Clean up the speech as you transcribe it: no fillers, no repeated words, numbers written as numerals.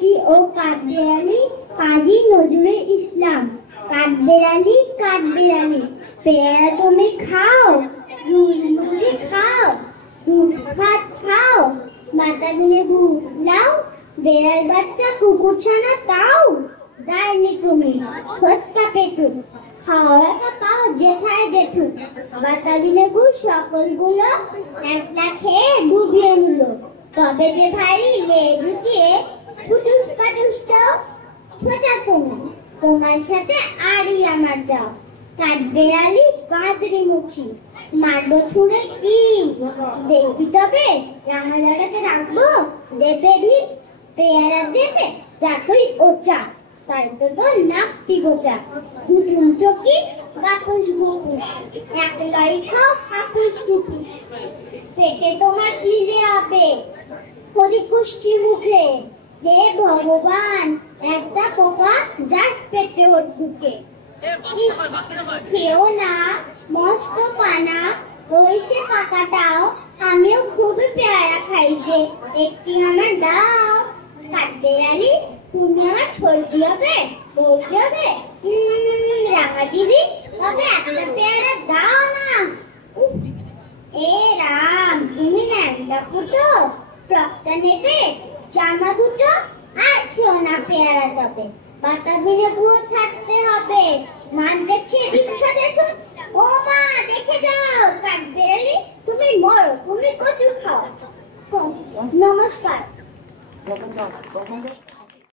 মুখী ও কাঠবেড়ালি কাজী নজরুল ইসলাম। কাঠবেড়ালি কাঠবেড়ালি পেয়ারা তুমি খাও, ঝুলঝুলি খাও, দুধ ভাত খাও, বাতাবিনে ভুলাও, বেড়াল বাচ্চা কুকুর ছানা তাও। দাইনি তুমি হত্যা পেটু, খাও একা পাও জেঠায় জেঠু। বাতাবিনে গুড় সকলগুলো একলা খেয়ে ডুবিয়ে নিল। তবে যে ভারী লে ঢুকিয়ে কুটুস পাটুসটাও সোজা তুমি, তোমার সাথে আরই আমার যাও। কাঠবেড়ালি কাঁদরি মুখী, মারবো ছুঁড়ে কি দেখবি তবে? রাঙালাটাকে রাখবো দেবে ভিড়, পেয়ারা দেবে যাকই ওচা, তাই তো তোর নাকটি গোচা। হুটুম চকি গাকুস গুকুস, একলাই খাও হাকুস কুকুস। পেটে তোমার ফিরে হবে পরিকুষ্টি মুখে, হে ভগবান একটা পোকা যার পেটে ওর ঢুকে। খেও না মস্ত পানা রয়েছে পাকাটাও, আমিও খুবই পেয়ারা খাইতে, একটি আমার দাও। কাঠবেড়ালি তুমি আমার ছোট হবে বলতে হবে, রাঙা দিদি তবে একটা পেয়ারা